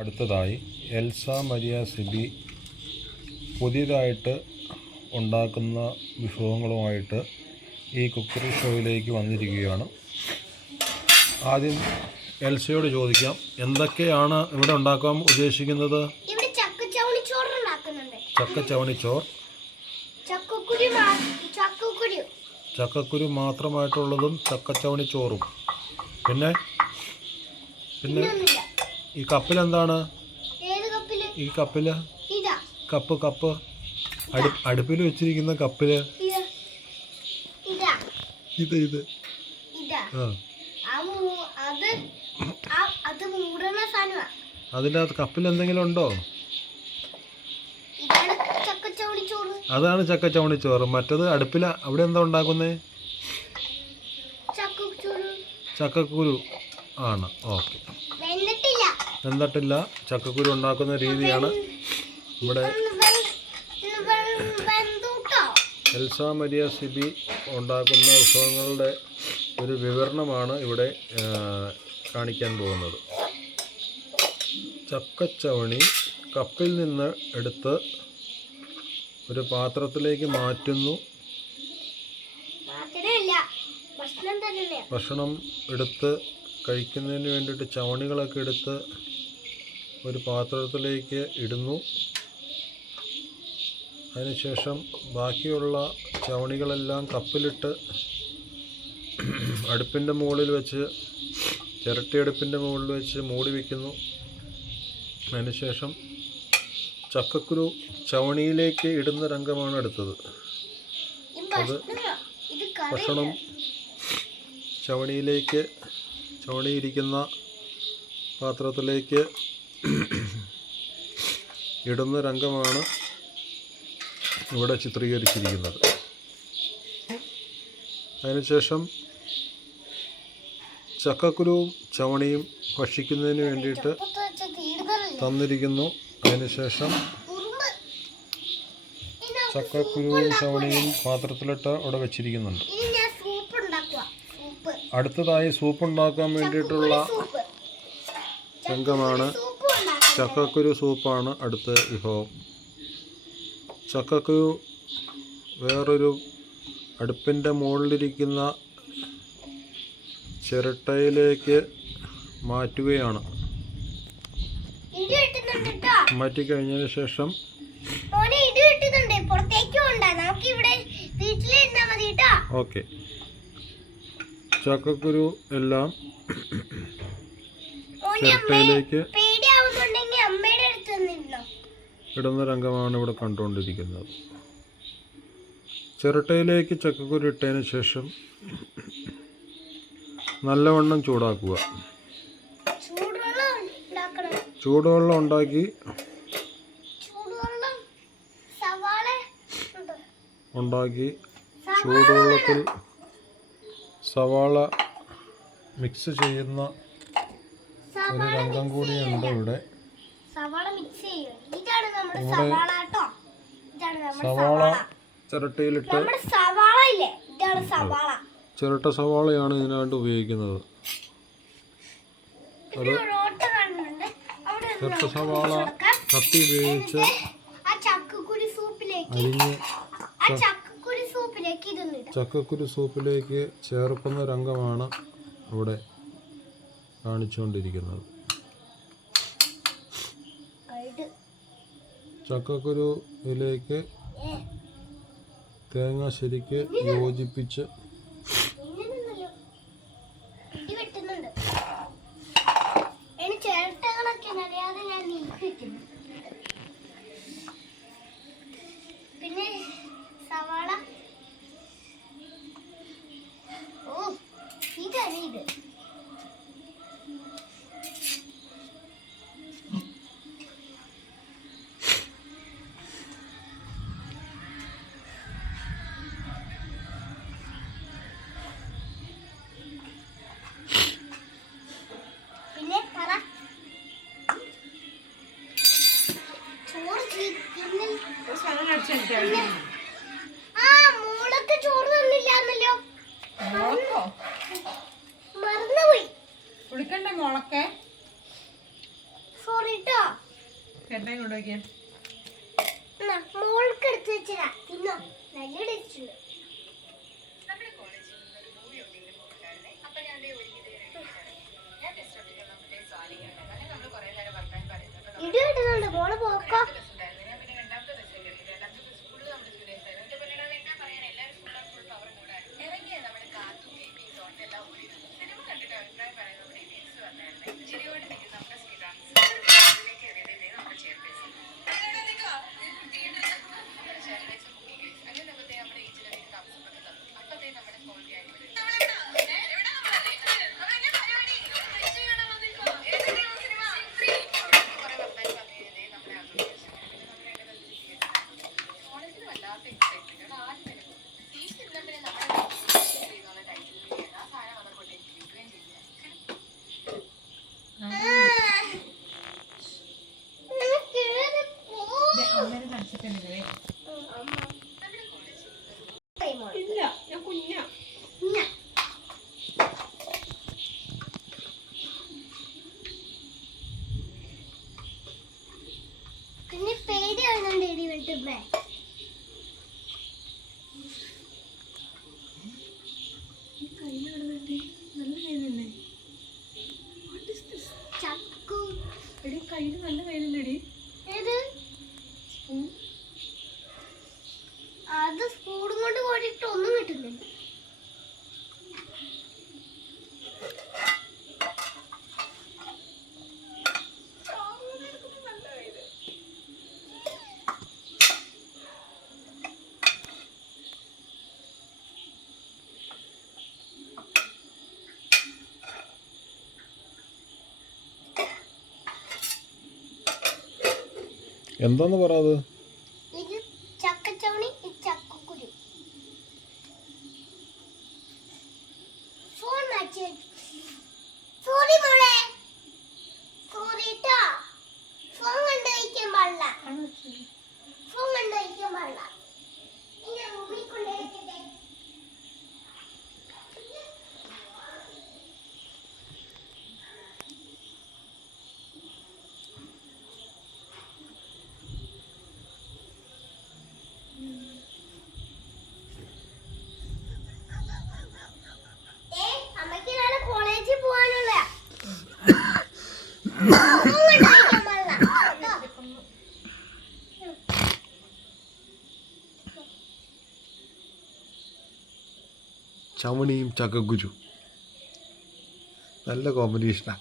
അടുത്തതായി Elsa Maria Sibi പുതിയതായിട്ട് ഉണ്ടാക്കുന്ന വിഭവങ്ങളുമായിട്ട് ഈ കുക്കറി ഷോയിലേക്ക് വന്നിരിക്കുകയാണ്. ആദ്യം എൽസയോട് ചോദിക്കാം, എന്തൊക്കെയാണ് ഇവിടെ ഉണ്ടാക്കാൻ ഉദ്ദേശിക്കുന്നത്? ചക്കച്ചവണിച്ചോർ, ചക്കക്കുരു മാത്രമായിട്ടുള്ളതും ചക്കച്ചവണിച്ചോറും. പിന്നെ പിന്നെ ഈ കപ്പിലെന്താണ്? ഈ കപ്പില് കപ്പ് അടുപ്പിൽ വെച്ചിരിക്കുന്ന കപ്പില് ഇത് അതിൻ്റെ അകത്ത് കപ്പിൽ എന്തെങ്കിലും ഉണ്ടോ? അതാണ് ചക്കച്ചവണിച്ചോറ്. മറ്റത് അടുപ്പില. അവിടെ എന്താ ഉണ്ടാക്കുന്നേ? ചക്കക്കുരു ആണ്. ഓക്കെ, വെന്തിട്ടില്ല. ചക്കക്കുരു ഉണ്ടാക്കുന്ന രീതിയാണ് ഇവിടെ എൽസ മരിയ സിബി ഉണ്ടാക്കുന്ന വിഭവങ്ങളുടെ ഒരു വിവരണമാണ് ഇവിടെ കാണിക്കാൻ പോകുന്നത്. ചക്കച്ചവണി കപ്പിൽ നിന്ന് എടുത്ത് ഒരു പാത്രത്തിലേക്ക് മാറ്റുന്നു. ഭക്ഷണം എടുത്ത് കഴിക്കുന്നതിന് വേണ്ടിയിട്ട് ചവണികളൊക്കെ എടുത്ത് ഒരു പാത്രത്തിലേക്ക് ഇടുന്നു. അതിനുശേഷം ബാക്കിയുള്ള ചവണികളെല്ലാം കപ്പിലിട്ട് അടുപ്പിൻ്റെ മുകളിൽ വെച്ച്, ചിരട്ടയടുപ്പിൻ്റെ മുകളിൽ വെച്ച് മൂടി വയ്ക്കുന്നു. അതിനുശേഷം ചക്കക്കുരു ചവണിയിലേക്ക് ഇടുന്ന രംഗമാണ് അടുത്തത്. അത് ഭക്ഷണം ചവണിയിരിക്കുന്ന പാത്രത്തിലേക്ക് ഇടുന്ന രംഗമാണ് ഇവിടെ ചിത്രീകരിച്ചിരിക്കുന്നത്. അതിനുശേഷം ചക്കക്കുരുവും ചവണിയും ഭക്ഷിക്കുന്നതിന് വേണ്ടിയിട്ട് തന്നിരിക്കുന്നു. അതിനുശേഷം ചക്കക്കുരുവും ചവണിയും പാത്രത്തിലിട്ട് അവിടെ വെച്ചിരിക്കുന്നുണ്ട്. അടുത്തതായി സൂപ്പ് ഉണ്ടാക്കാൻ വേണ്ടിയിട്ടുള്ള രംഗമാണ്. ചക്കക്കുരു സൂപ്പാണ് അടുത്ത വിഭവം. ചക്കക്കുരു വേറൊരു അടുപ്പിൻ്റെ മുകളിലിരിക്കുന്ന ചിരട്ടയിലേക്ക് മാറ്റുകയാണ്. മാറ്റിക്കഴിഞ്ഞതിന് ശേഷം ഓക്കെ, ചക്കക്കുരു എല്ലാം ചിരട്ടയിലേക്ക് ഇടുന്ന രംഗമാണ് ഇവിടെ കണ്ടുകൊണ്ടിരിക്കുന്നത്. ചിരട്ടയിലേക്ക് ചക്കക്കുരു ഇട്ടതിന് ശേഷം നല്ലവണ്ണം ചൂടാക്കുക. ചൂടുവെള്ളം ഉണ്ടാക്കി ചൂടുവെള്ളത്തിൽ സവാള മിക്സ് ചെയ്യുന്ന ഒരു രംഗം കൂടിയുണ്ട് ഇവിടെ. സവാള ചിരട്ടയിലിട്ട്, ചിരട്ട സവാളയാണ് ഇതിനായിട്ട് ഉപയോഗിക്കുന്നത്. അത് ചിരട്ട സവാള കത്തി ഉപയോഗിച്ച് അരിഞ്ഞ് ചക്കക്കുരു സൂപ്പിലേക്ക് ചേർക്കുന്ന രംഗമാണ് ഇവിടെ കാണിച്ചുകൊണ്ടിരിക്കുന്നത്. ചക്കക്കുരുവിലേക്ക് തേങ്ങ ശരിക്ക് യോജിപ്പിച്ച് പിന്നെ സവാള ഇത് മോളൊക്കെ ചോറ് തന്നില്ലാന്നല്ലോ. മറന്നുപോയി. വിളിക്കണ്ടേ മോളൊക്കെ? സോറി ട്ടോ. ചേട്ടായി കൊണ്ടുപോയിക്കേ. മോൾക്ക് എടുത്ത് വെച്ചതാ. തിന്നോ, നല്ല ടേസ്റ്റ് ഉണ്ട്. ഇടി കിട്ടുന്നുണ്ട് മോള് പോക്കോ. ഇല്ല, ഞാൻ കുഞ്ഞാ. പിന്നെ പേടി ആവുന്നുണ്ട് ഇടി വെട്ടുമ്പേ. കയ്യിൽ നല്ല കയ്യിലല്ലേടി? ഏത്? അത് സ്പൂൺ കൊണ്ട് കോരിട്ട് ഒന്നും കിട്ടുന്നില്ല. എന്താന്ന് പറയാത്? ഇത് ചക്കച്ചവണി, ഇത് ചക്കക്കുരു. ഫോൺ മാറ്റി. സോറി മോളെ, സോറി ട്ടോ. ഫോൺ കണ്ടു വയ്ക്കാൻ പാടില്ല. ഫോൺ കണ്ടു വയ്ക്കാൻ പാടില്ല. ഇനി റൂമിൽ കൊണ്ടുവയ്ക്കട്ടെ. അമ്മയ്ക്ക് നാളെ കോളേജിൽ പോകാനുള്ള ചവണിയും ചക്കക്കുരു നല്ല കോമ്പിനേഷനാ.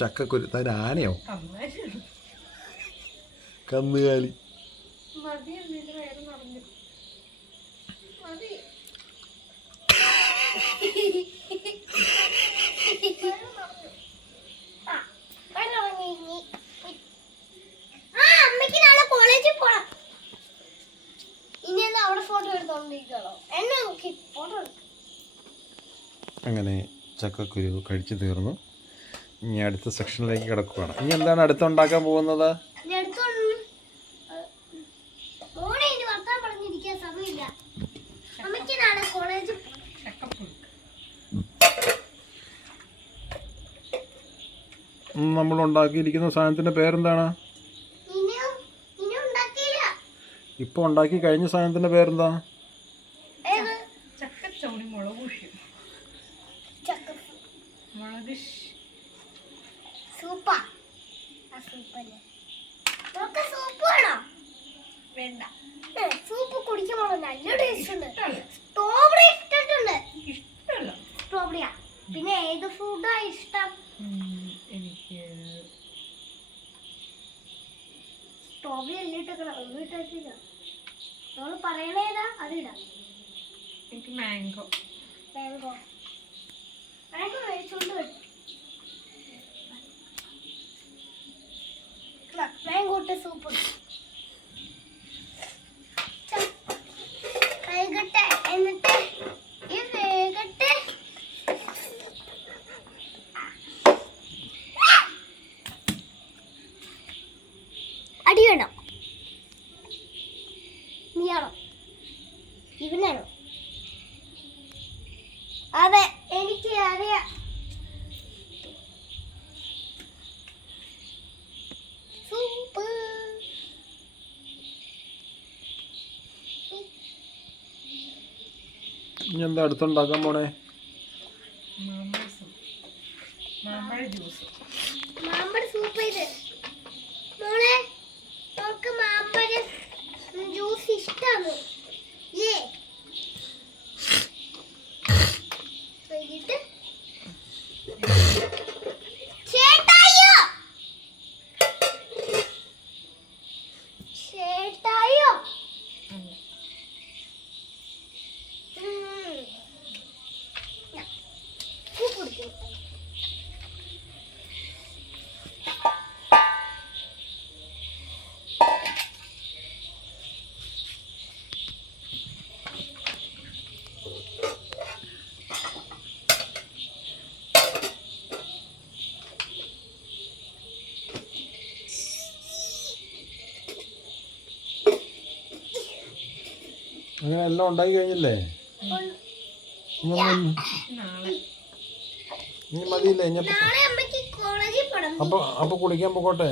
ചക്കക്കുരു അതിന് ആനയോ കന്നുകാലി. മതി, എന്നിട്ട് വേറെ നടന്നു മതി. അമ്മയ്ക്ക് നാളെ കോളേജിൽ പോണം. ഇനി എന്താ അവിടെ ഫോട്ടോ എടുത്തോണ്ടിരിക്കണോ? എന്നെ നോക്കി ഫോട്ടോ എടുക്കും. അങ്ങനെ ചക്കക്കുരു കഴിച്ചു തീർന്നു. ഇനി അടുത്ത സെക്ഷനിലേക്ക് കിടക്കുകയാണ്. ഇനി എന്താണ് അടുത്തുണ്ടാക്കാൻ പോകുന്നത്? മോനെ ഇനി വർത്താൻ പറഞ്ഞിരിക്കാൻ സമയമില്ല. അമ്മയ്ക്ക് നാളെ കോളേജിൽ നമ്മൾ ഉണ്ടാക്കിയിരിക്കുന്ന സാധനത്തിൻ്റെ പേരെന്താണ്? ഇപ്പോൾ ഉണ്ടാക്കി കഴിഞ്ഞ സാധനത്തിൻ്റെ പേരെന്താ? ചക്കച്ചോണി മുളക് മുളക് സൂപ്പാ. സൂപ്പ് വേണോ? വേണ്ട. സൂപ്പ് കുടിക്കുമ്പോൾ നല്ല ടേസ്റ്റ് ഉണ്ട്. സ്ട്രോബെറി ഇട്ടിട്ടുണ്ട്. ഇഷ്ടമല്ല സ്ട്രോബെറിയാ. പിന്നെ ഏത് ഫ്രൂട്ടാ ഇഷ്ടം? എനിക്ക് സ്ട്രോബെറി എല്ലാം ഇട്ടേക്കണം. ഒന്നും ഇട്ടിട്ടില്ല. നമ്മൾ പറയണേതാ അതിടാം. എനിക്ക് മാംഗോ. മാംഗോ മാംഗോ മേടിച്ചോണ്ട് വരും. മാംഗോ ഇട്ട സൂപ്പ് വേഗട്ടെ. എന്നിട്ട് ഈ വേഗട്ടെ. അടി വേണം. നീയാണോ? ഇവനാണോ? അതെ, എനിക്ക് അറിയാം. ഇനി എന്താ അടുത്തുണ്ടാക്കാൻ പോണേ? മാമ്പഴ ജ്യൂസ്. മാമ്പഴ സൂപ്പ് ഇത്. മോളെ നമുക്ക് മാമ്പഴ ജ്യൂസ് ഇഷ്ടമാണ് ഏ വൈകിട്ട് ചേട്ടായോ ചേട്ടായോ കുടിക്കും. അങ്ങനെ എല്ലാം ഉണ്ടാക്കി കഴിഞ്ഞില്ലേ? നാളെ ഇനി മതിയില്ലേ? ഇനി നാളെ അമ്മയ്ക്ക് കോളേജിൽ പോണം. അപ്പൊ കുളിക്കാൻ പോകട്ടെ.